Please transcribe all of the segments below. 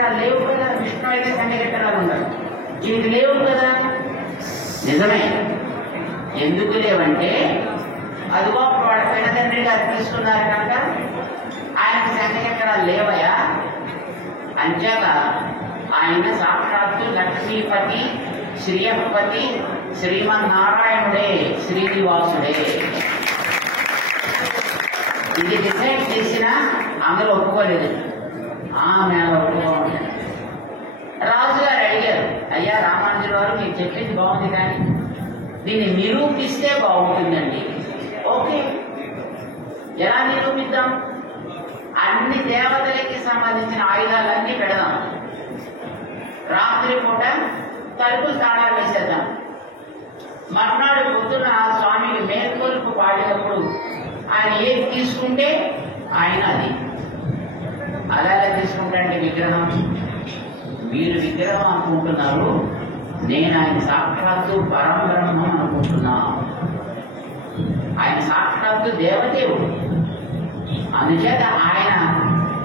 చక్రాలు లేవు కదా, విష్ణు అయితే సంఖ్య చక్రాలు ఉండవు, ఇది లేవు కదా. నిజమే. ఎందుకు లేవంటే అదిగో వాడు పెద్ద తండ్రి గారు తీసుకున్నారు కనుక ఆయనకు సంఖ్య చక్రాలు లేవయా. అంచేత ఆయన సాక్షాత్తు లక్ష్మీపతి, శ్రీయపతి, శ్రీమన్నారాయణుడే, శ్రీనివాసుడే. ఇది డిసైడ్ చేసినా అందరూ ఒప్పుకోలేదు. మేము ఒప్పుకోవాలి. రాజుగారు అడిగారు, అయ్యా రామానుజుల వారు మీరు చెప్పింది బాగుంది కానీ దీన్ని నిరూపిస్తే బాగుంటుందండి. ఓకే, ఎలా నిరూపిద్దాం? అన్ని దేవతలకి సంబంధించిన ఆయుధాలన్నీ పెడదాం, రాత్రి పూట తలుపులు తాళాలు వేసేద్దాం, మర్నాడు పొద్దున స్వామికి మేల్కొలుపు పాడినప్పుడు ఆయన ఏది తీసుకుంటే ఆయన అది. అలా తీసుకుంటాండి విగ్రహం. మీరు విగ్రహం అనుకుంటున్నారు, నేను ఆయన సాక్షాత్తు పరబ్రహ్మం అనుకుంటున్నా. ఆయన సాక్షాత్తు దేవదేవుడు. అందుచేత ఆయన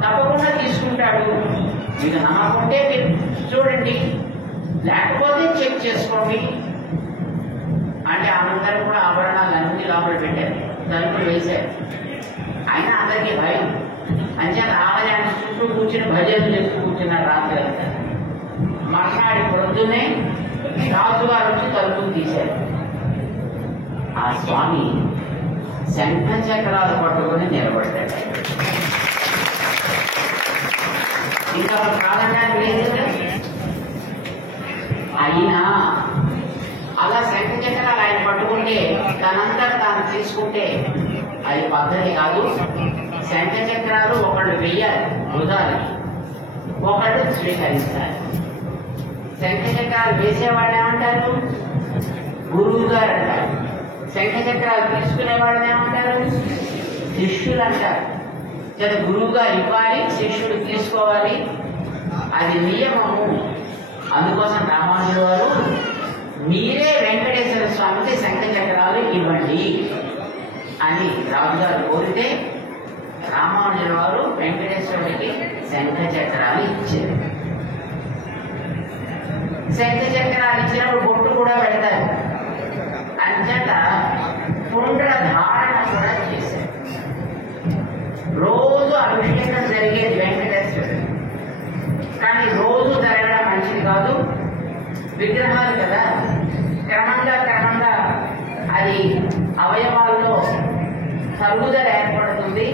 తప్పకుండా తీసుకుంటాడు. మీకు నమ్మకుంటే మీరు చూడండి, లేకపోతే చెక్ చేసుకోండి అంటే అందరూ కూడా ఆభరణాలు అన్ని లోపల పెట్టారు, తలుపులు వేశారు. అయినా అందరికీ భయం. అంచేత ఆలయాన్ని చుట్టూ కూర్చుని భజనలు చేస్తూ కూర్చున్నారు రాత్రి అంతా. మర్నాడు పొద్దున్నే రాజుగారు వచ్చి తలుపులు తీశారు. ఆ స్వామి శంఖ చక్రాలు పట్టుకుని నిలబడ్డాడు. ఇంకా కాదనడానికి లేదు. అయినా అలా శంఖ చక్రాలు ఆయన పట్టుకుంటే తనంతా తాను తీసుకుంటే అది పద్ధతి కాదు. శంఖ చక్రాలు ఒకళ్ళు వెయ్యాలి వృధాలి, ఒకళ్ళు స్వీకరించాలి. శంఖ చక్రాలు వేసేవాళ్ళు ఏమంటారు? గురువు గారు అంటారు. శంఖ చక్రాలు తీసుకునేవాళ్ళని ఏమంటారు? శిష్యులు అంటారు. సరే, గురువు గారు ఇవ్వాలి, శిష్యుడు తీసుకోవాలి, అది నియమము. అందుకోసం రామానుజుల వారు మీరే వెంకటేశ్వర స్వామికి శంఖ చక్రాలు ఇవ్వండి అని రాజుగారు కోరితే రామానుజుల వారు వెంకటేశ్వరుడికి శంఖ చక్రాలు ఇచ్చారు. శంఖ చక్రాలు ఇచ్చినప్పుడు బొట్టు కూడా పెడతారు. అంచేత కుండల ధారణ కూడా చేశారు. రోజు అభిషేకం జరిగేది వెంకటేశ్వరుడు, కానీ రోజు జరగడం మంచిది కాదు. విగ్రహాలు కదా, క్రమంగా అది అవయవాల్లో తరుగుదల ఏర్పడుతుంది.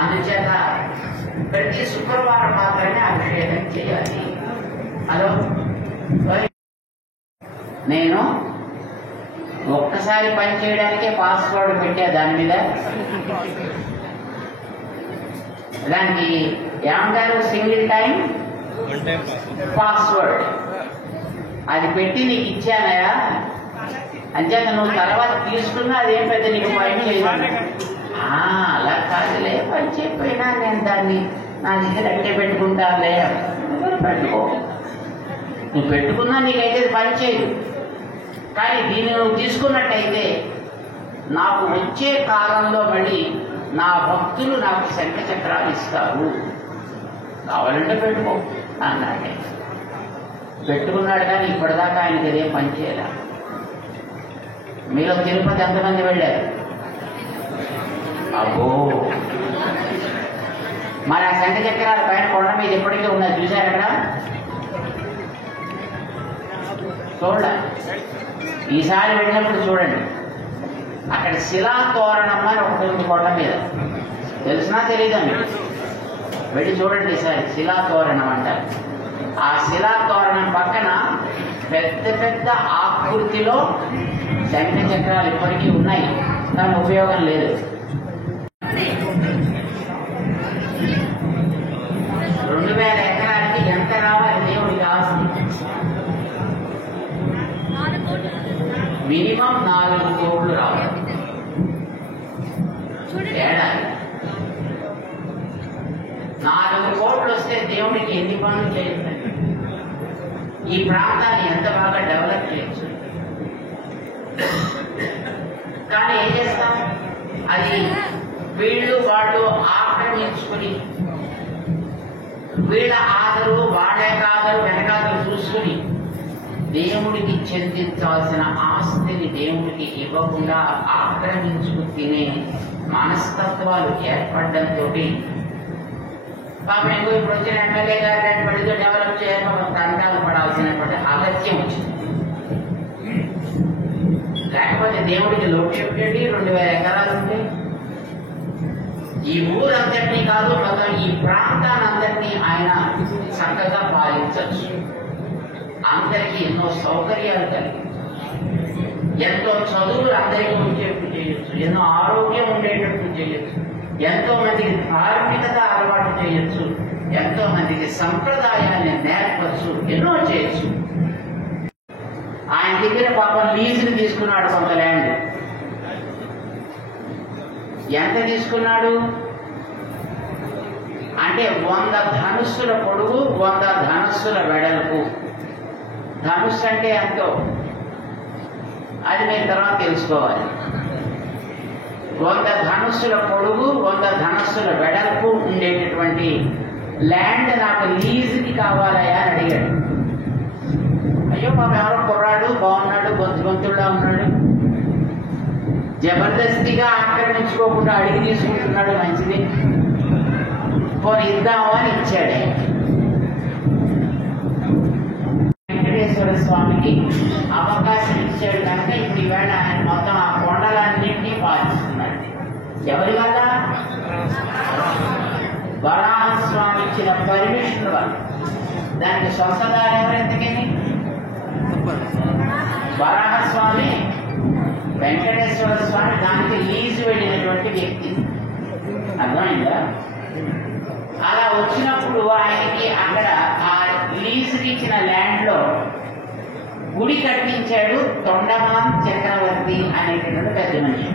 అందుచేత ప్రతి శుక్రవారం మాత్రమే అభిషేకం చేయాలి. హలో, నేను ఒక్కసారి పని చేయడానికే పాస్వర్డ్ పెట్టా. దాని మీద దానికి ఏమంటారు? Single time password. అది పెట్టి నీకు ఇచ్చానయా, అంచేత నువ్వు తర్వాత తీసుకున్నా అదేం పెద్ద నీకు పని లేదు. అలా కాదులే, పని చెప్పినా నేను దాన్ని నా దగ్గర అట్టే పెట్టుకుంటానులే. పెట్టుకో, నువ్వు పెట్టుకున్నా నీకైతే పని చేయదు. కానీ దీన్ని నువ్వు తీసుకున్నట్టయితే నాకు వచ్చే కాలంలో మళ్ళీ నా భక్తులు నాకు శంఖ చక్రాలు ఇస్తారు, కావాలంటే పెట్టుకో అన్నాడే. పెట్టుకున్నాడు, కానీ ఇప్పటిదాకా ఆయనకి అదేం పని చేయాల. మీలో తిరుపతి ఎంతమంది వెళ్ళారు? అబ్బో, మరి ఆ శంఖ చక్రాల పైన కొండ మీద ఎప్పటికీ ఉన్నది చూశారు అక్కడ? చూడ, ఈసారి వెళ్ళినప్పుడు చూడండి, అక్కడ శిలా తోరణం అని ఒకటి ఉంది కొండ మీద. తెలిసినా తెలీదా మీరు? వెళ్ళి చూడండి ఈసారి. శిలా తోరణం అంటారు. ఆ శిలా తోరణం పక్కన పెద్ద పెద్ద ఆకృతిలో శంఖ చక్రాలు ఇప్పటికీ ఉన్నాయి, కానీ ఉపయోగం లేదు. 2000 ఎకరాలకి ఎంత రావాలి దేవుడికి ఆస్తి? మినిమం 4 కోట్లు రావాలి ఏడాది. 4 కోట్లు వస్తే దేవుడికి ఎన్ని పనులు చేయొచ్చు? ఈ ప్రాంతాన్ని ఎంత బాగా డెవలప్ చేయొచ్చు. కానీ ఏం చేస్తాం? అది వీళ్ళు వాళ్ళు ఆక్రమించుకుని వీళ్ళ ఆదరు ముందాలు వెనకాతలు చూసుకుని దేవుడికి చెందించాల్సిన ఆస్తిని దేవుడికి ఇవ్వకుండా ఆక్రమించుకు తినే మనస్తత్వాలు ఏర్పడడంతో పాపం ఇప్పుడు వచ్చిన ఎమ్మెల్యే గారు పడితో డెవలప్ చేయాలి తంటాలు పడాల్సినటువంటి ఆలస్యం వచ్చింది. లేకపోతే దేవుడికి లోటు ఏమిటండి? 2000 ఎకరాలు ఉంటాయి. ఈ ఊరందరినీ కాదు, మొత్తం ఈ ప్రాంతానందరినీ ఆయన చక్కగా పాలించవచ్చు. అందరికీ ఎన్నో సౌకర్యాలు కలిగి, ఎంతో చదువులు అందరికీ ఉండేట్టు చేయొచ్చు, ఎన్నో ఆరోగ్యం ఉండేటట్టు చేయొచ్చు, ఎంతో మందికి ధార్మికత అలవాటు చేయొచ్చు, ఎంతో మందికి సంప్రదాయాన్ని నేర్పచ్చు, ఎన్నో చేయొచ్చు. ఆయన దగ్గర పాపం లీజుని తీసుకున్నాడు కొంత ల్యాండ్. ఎంత తీసుకున్నాడు అంటే 100 ధనుస్సుల పొడుగు, 100 ధనుస్సుల వెడల్పు. ధనుస్సు అంటే ఎంతో అది మీరు తర్వాత తెలుసుకోవాలి. 100 ధనుస్సుల పొడుగు, 100 ధనుస్సుల వెడల్పు ఉండేటటువంటి ల్యాండ్ నాకు లీజుకి కావాలయా అని అడిగాడు. అయ్యో పాపం ఎవరో కుర్రాడు బాగున్నాడు, గొంతులా ఉన్నాడు, జబర్దస్తిగా ఆక్రమించుకోకుండా అడిగి తీసుకుంటున్నాడు, మంచిది, పోనీ ఇద్దాము అని ఇచ్చాడు. వెంకటేశ్వర స్వామికి అవకాశం ఇచ్చాడు కనుక ఇప్పుడు ఈవేళ ఆయన మొత్తం ఆ కొండలన్నింటినీ పాలిస్తున్నాడు. ఎవరి వల్ల? వరాహస్వామి ఇచ్చిన పర్మిషన్ వల్ల. దానికి స్వస్థదారు ఎవరెంతకని? వరాహస్వామి, వెంకటేశ్వర స్వామి దానికి లీజు వెళ్ళినటువంటి వ్యక్తి. అర్థమైందా? అలా వచ్చినప్పుడు ఆయనకి అక్కడ ఆ లీజుకి ఇచ్చిన ల్యాండ్ లో గుడి కట్టించాడు తొండమాన్ చక్రవర్తి అనేటటువంటి పెద్ద మనిషి.